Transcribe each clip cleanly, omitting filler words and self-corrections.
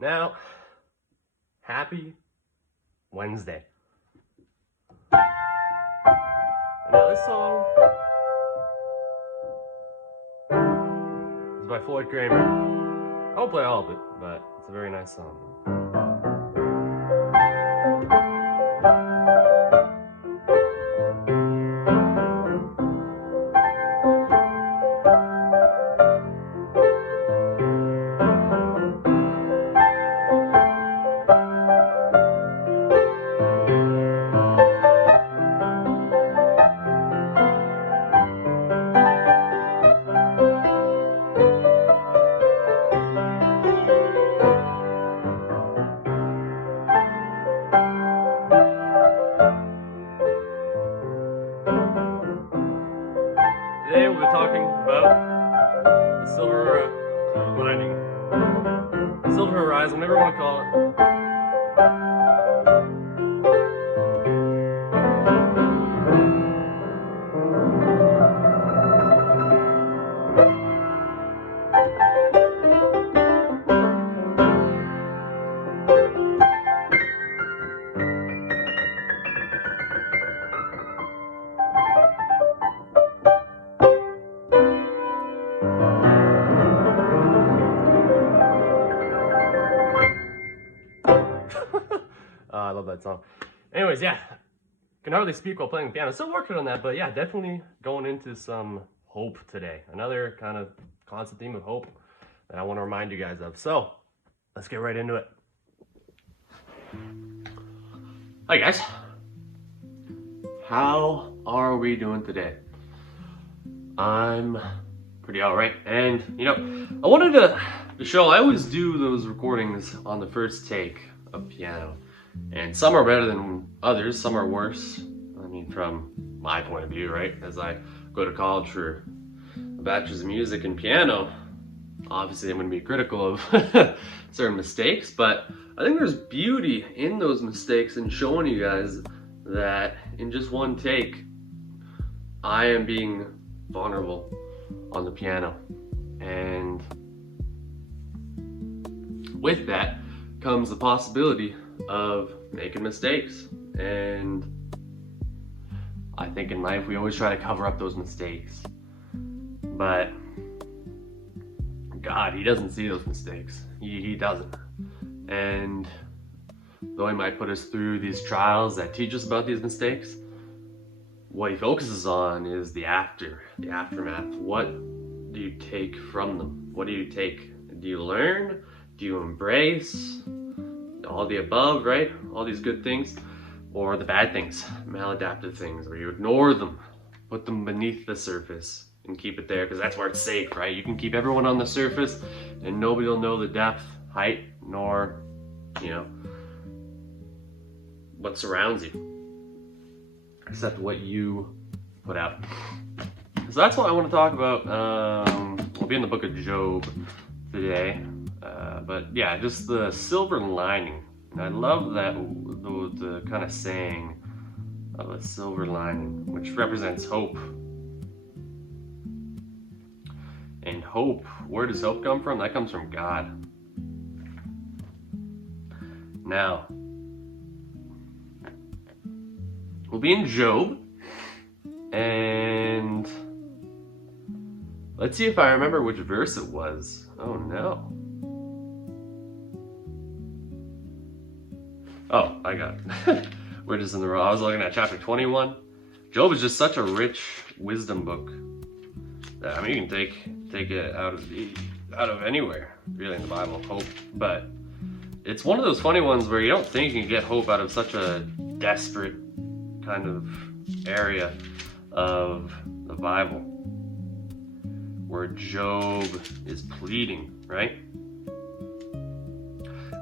Now, happy Wednesday. And now this song is by Floyd Kramer. I won't play all of it, but it's a very nice song. Today we're talking about the silver lining. Silver horizon, whatever you want to call it. I love that song. Anyways, yeah, can hardly speak while playing the piano. Still working on that, but yeah, definitely going into some hope today. Another kind of constant theme of hope that I want to remind you guys of. So let's get right into it. Hi guys, how are we doing today? I'm pretty alright, and you know, I wanted to show. I always do those recordings on the first take of piano. And some are better than others, some are worse. I mean, from my point of view, right? As I go to college for a bachelor's of music and piano, obviously I'm going to be critical of certain mistakes, but I think there's beauty in those mistakes and showing you guys that in just one take, I am being vulnerable on the piano. And with that comes the possibility of making mistakes. And I think in life we always try to cover up those mistakes, but God, he doesn't see those mistakes. He doesn't. And though he might put us through these trials that teach us about these mistakes, what he focuses on is the aftermath. What do you take from them? What do you take? Do you learn? Do you embrace? All the above, right? All these good things, or the bad things, maladaptive things, where you ignore them, put them beneath the surface and keep it there because that's where it's safe, right? You can keep everyone on the surface and nobody will know the depth, height, nor, you know, what surrounds you except what you put out. So that's what I want to talk about. We'll be in the book of Job today. But yeah, just the silver lining. And I love that the kind of saying of a silver lining, which represents hope. And hope, where does hope come from? That comes from God. Now, we'll be in Job, and let's see if I remember which verse it was. Oh no. Oh, I got it. We're just in the row. I was looking at chapter 21. Job is just such a rich wisdom book that, I mean, you can take it out of anywhere, really, in the Bible, hope. But it's one of those funny ones where you don't think you can get hope out of such a desperate kind of area of the Bible, where Job is pleading, right,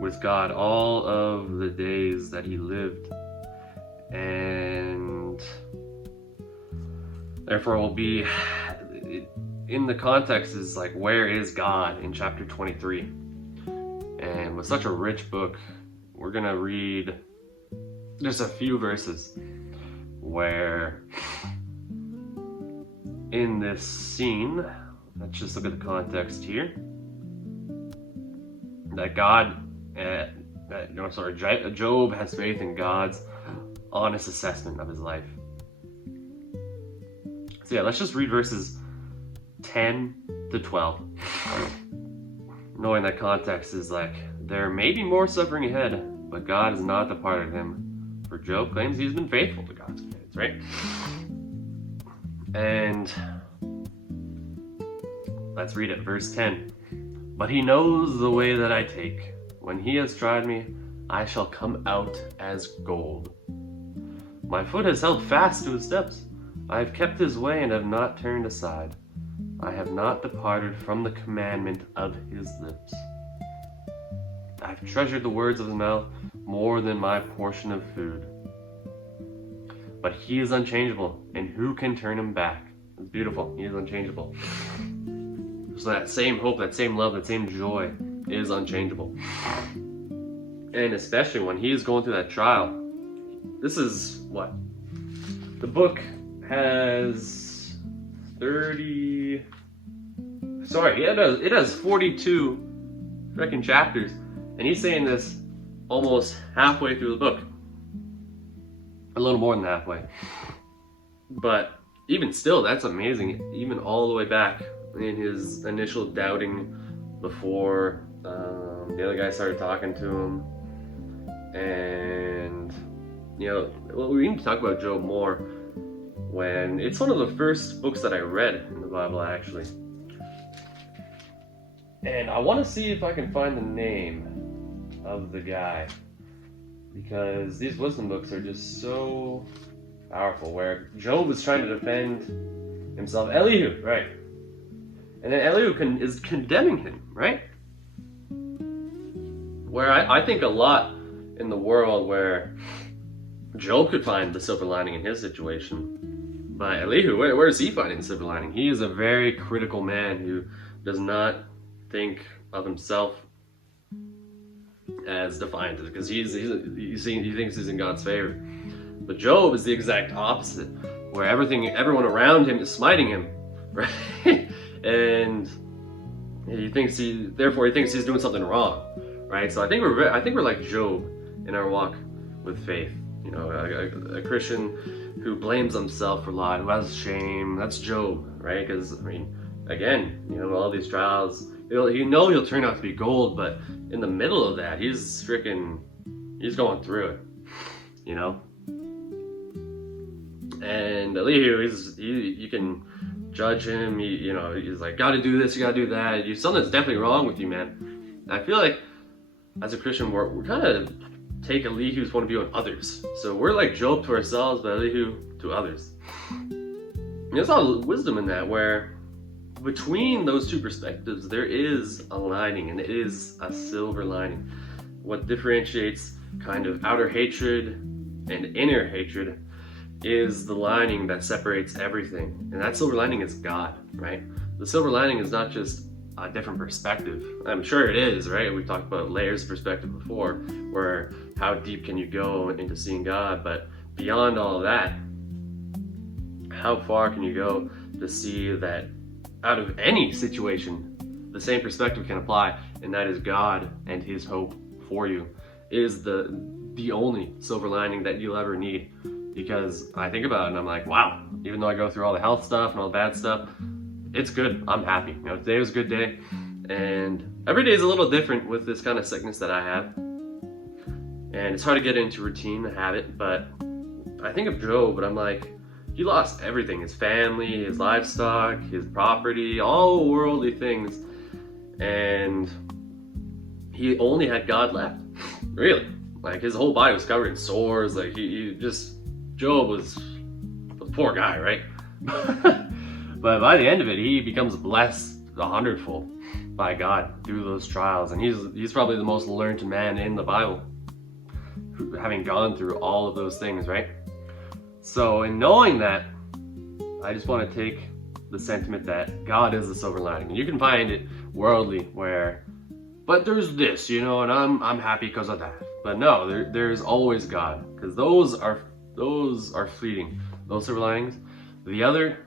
with God all of the days that he lived. And therefore will be in the context is like, where is God in chapter 23? And with such a rich book, we're gonna read just a few verses where in this scene, let's just look at the context here, that God Job has faith in God's honest assessment of his life. So yeah, let's just read verses 10 to 12. Knowing that context is like, there may be more suffering ahead, but God has not departed him. For Job claims he's been faithful to God's commands, right? And let's read it, verse 10. But he knows the way that I take. When he has tried me, I shall come out as gold. My foot has held fast to his steps. I have kept his way and have not turned aside. I have not departed from the commandment of his lips. I've treasured the words of his mouth more than my portion of food. But he is unchangeable, and who can turn him back? It's beautiful. He is unchangeable. So that same hope, that same love, that same joy is unchangeable. And especially when he is going through that trial. This is what? The book has 30... Sorry, it has 42 freaking chapters. And he's saying this almost halfway through the book. A little more than halfway. But even still, that's amazing. Even all the way back in his initial doubting before the other guy started talking to him. And, we need to talk about Job more when it's one of the first books that I read in the Bible, actually. And I want to see if I can find the name of the guy, because these wisdom books are just so powerful, where Job is trying to defend himself. Elihu, right? And then Elihu is condemning him, right? Where I think a lot in the world where Job could find the silver lining in his situation. But Elihu, where is he finding the silver lining? He is a very critical man who does not think of himself as defiant, because he thinks he's in God's favor. But Job is the exact opposite, where everyone around him is smiting him, right? And he thinks he's doing something wrong, right? So I think we're like Job in our walk with faith. A Christian who blames himself for a lot, who has shame. That's Job, right? Because again, all these trials, he'll turn out to be gold, but in the middle of that, he's going through it, And Elihu, you can judge him. He's like, gotta do this, you gotta do that. Something's definitely wrong with you, man. And I feel like as a Christian, we're kind of take Elihu's point of view on others. So we're like Job to ourselves, but Elihu to others. And there's a lot of wisdom in that, where between those two perspectives, there is a lining, and it is a silver lining. What differentiates kind of outer hatred and inner hatred is the lining that separates everything. And that silver lining is God, right? The silver lining is not just a different perspective. I'm sure it is, right? We talked about layers of perspective before, where how deep can you go into seeing God? But beyond all of that, how far can you go to see that out of any situation, the same perspective can apply, and that is God and his hope for you is the only silver lining that you'll ever need. Because I think about it and I'm like, wow, even though I go through all the health stuff and all the bad stuff, it's good. I'm happy. Today was a good day. And every day is a little different with this kind of sickness that I have. And it's hard to get into routine, a habit, but I think of Job and I'm like, he lost everything, his family, his livestock, his property, all worldly things. And he only had God left. Really. Like his whole body was covered in sores. Like Job was a poor guy, right? But by the end of it, he becomes blessed 100-fold by God through those trials. And he's probably the most learned man in the Bible, having gone through all of those things, right? So in knowing that, I just want to take the sentiment that God is the silver lining. And you can find it worldly but there's this, and I'm happy because of that. But no, there's always God, because those are fleeting. Those silver linings. The other,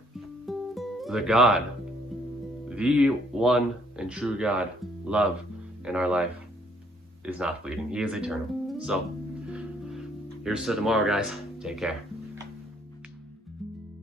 the God, the one and true God, love in our life. is not fleeting. He is eternal. So, here's to tomorrow, guys. Take care.